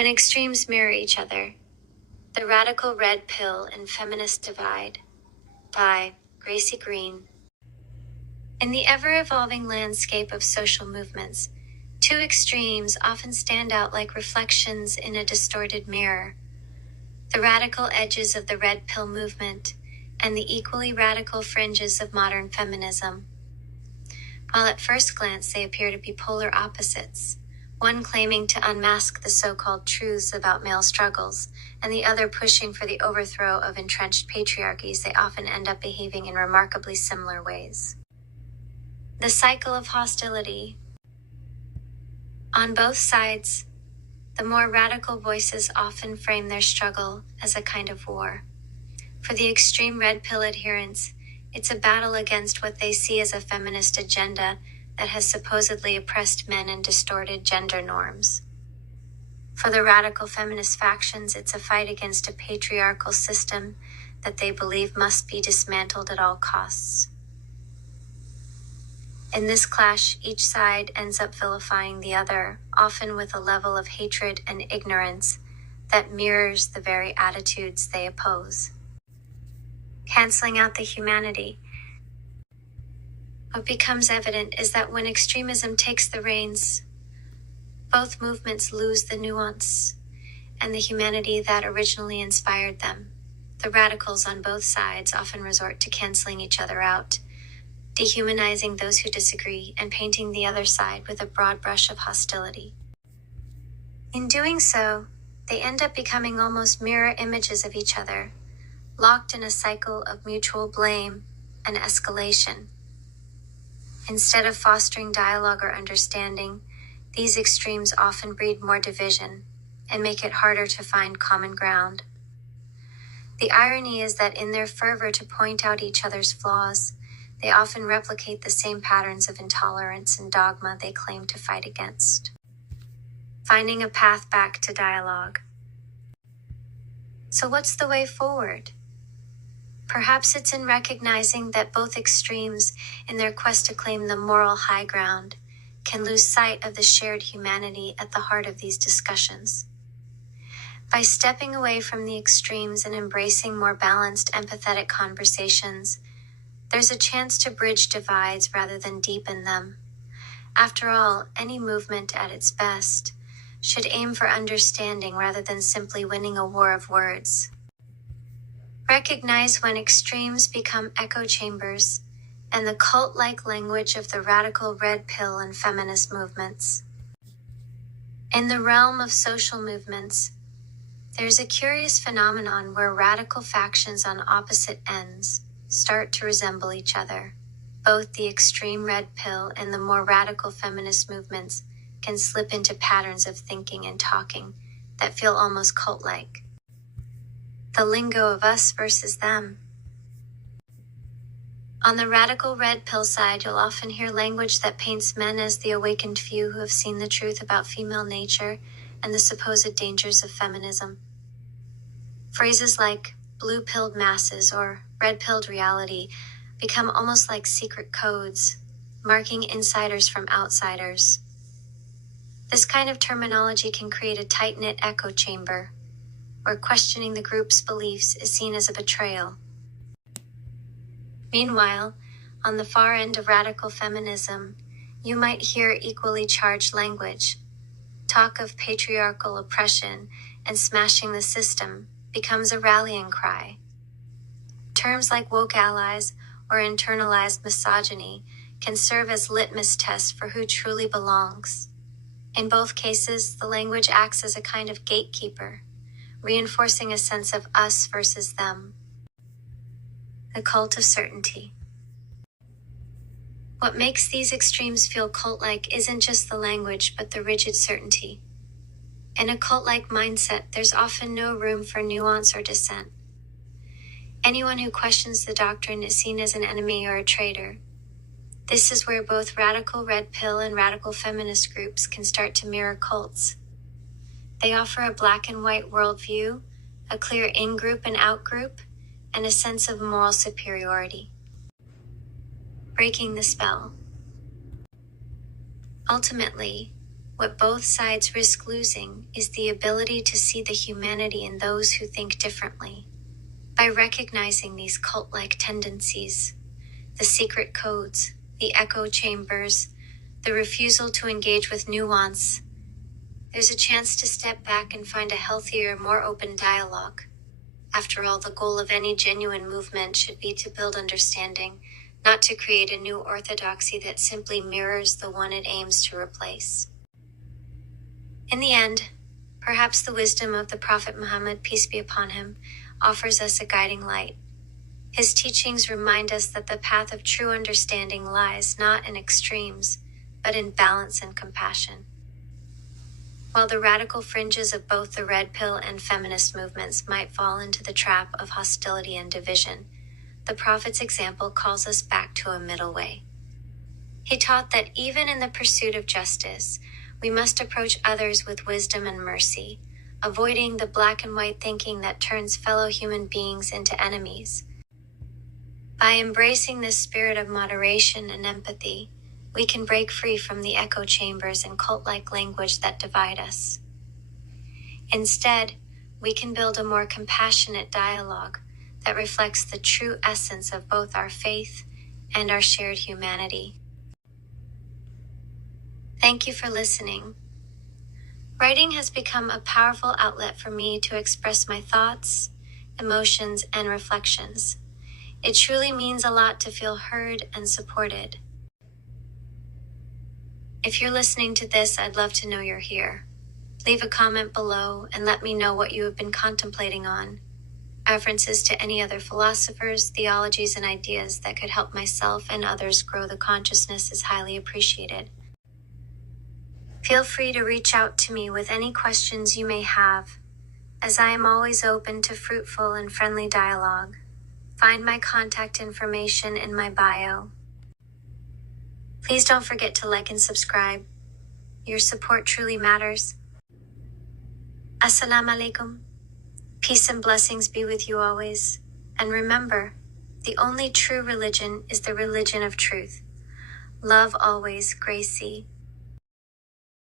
When extremes mirror each other, The Radical Red Pill and Feminist Divide by Graycie. In the ever-evolving landscape of social movements, two extremes often stand out like reflections in a distorted mirror: the radical edges of the red pill movement and the equally radical fringes of modern feminism. While at first glance they appear to be polar opposites, one claiming to unmask the so-called truths about male struggles, and the other pushing for the overthrow of entrenched patriarchies, they often end up behaving in remarkably similar ways. The cycle of hostility. On both sides, the more radical voices often frame their struggle as a kind of war. For the extreme red pill adherents, it's a battle against what they see as a feminist agenda that has supposedly oppressed men and distorted gender norms. For the radical feminist factions, it's a fight against a patriarchal system that they believe must be dismantled at all costs. In this clash, each side ends up vilifying the other, often with a level of hatred and ignorance that mirrors the very attitudes they oppose. Canceling out the humanity. What becomes evident is that when extremism takes the reins, both movements lose the nuance and the humanity that originally inspired them. The radicals on both sides often resort to canceling each other out, dehumanizing those who disagree and painting the other side with a broad brush of hostility. In doing so, they end up becoming almost mirror images of each other, locked in a cycle of mutual blame and escalation. Instead of fostering dialogue or understanding, these extremes often breed more division and make it harder to find common ground. The irony is that in their fervor to point out each other's flaws, they often replicate the same patterns of intolerance and dogma they claim to fight against. Finding a path back to dialogue. So what's the way forward? Perhaps it's in recognizing that both extremes, in their quest to claim the moral high ground, can lose sight of the shared humanity at the heart of these discussions. By stepping away from the extremes and embracing more balanced, empathetic conversations, there's a chance to bridge divides rather than deepen them. After all, any movement at its best should aim for understanding rather than simply winning a war of words. Recognize when extremes become echo chambers and the cult-like language of the radical red pill and feminist movements. In the realm of social movements, there's a curious phenomenon where radical factions on opposite ends start to resemble each other. Both the extreme red pill and the more radical feminist movements can slip into patterns of thinking and talking that feel almost cult-like. The lingo of us versus them. On the radical red pill side, you'll often hear language that paints men as the awakened few who have seen the truth about female nature and the supposed dangers of feminism. Phrases like blue-pilled masses or red-pilled reality become almost like secret codes, marking insiders from outsiders. This kind of terminology can create a tight-knit echo chamber, where questioning the group's beliefs is seen as a betrayal. Meanwhile, on the far end of radical feminism, you might hear equally charged language. Talk of patriarchal oppression and smashing the system becomes a rallying cry. Terms like woke allies or internalized misogyny can serve as litmus tests for who truly belongs. In both cases, the language acts as a kind of gatekeeper, reinforcing a sense of us versus them. The cult of certainty. What makes these extremes feel cult-like isn't just the language, but the rigid certainty. In a cult-like mindset, there's often no room for nuance or dissent. Anyone who questions the doctrine is seen as an enemy or a traitor. This is where both radical red pill and radical feminist groups can start to mirror cults. They offer a black and white worldview, a clear in-group and out-group, and a sense of moral superiority. Breaking the spell. Ultimately, What both sides risk losing is the ability to see the humanity in those who think differently. By recognizing these cult-like tendencies, the secret codes, the echo chambers, the refusal to engage with nuance, there's a chance to step back and find a healthier, more open dialogue. After all, the goal of any genuine movement should be to build understanding, not to create a new orthodoxy that simply mirrors the one it aims to replace. In the end, perhaps the wisdom of the Prophet Muhammad, peace be upon him, offers us a guiding light. His teachings remind us that the path of true understanding lies not in extremes, but in balance and compassion. While the radical fringes of both the red pill and feminist movements might fall into the trap of hostility and division, the Prophet's example calls us back to a middle way. He taught that even in the pursuit of justice, we must approach others with wisdom and mercy, avoiding the black and white thinking that turns fellow human beings into enemies. By embracing this spirit of moderation and empathy, we can break free from the echo chambers and cult-like language that divide us. Instead, we can build a more compassionate dialogue that reflects the true essence of both our faith and our shared humanity. Thank you for listening. Writing has become a powerful outlet for me to express my thoughts, emotions, and reflections. It truly means a lot to feel heard and supported. If you're listening to this, I'd love to know you're here. Leave a comment below and let me know what you have been contemplating on. References to any other philosophers, theologies, and ideas that could help myself and others grow the consciousness is highly appreciated. Feel free to reach out to me with any questions you may have, as I am always open to fruitful and friendly dialogue. Find my contact information in my bio. Please don't forget to like and subscribe. Your support truly matters. Assalamu alaikum. Peace and blessings be with you always. And remember, the only true religion is the religion of truth. Love always, Graycie.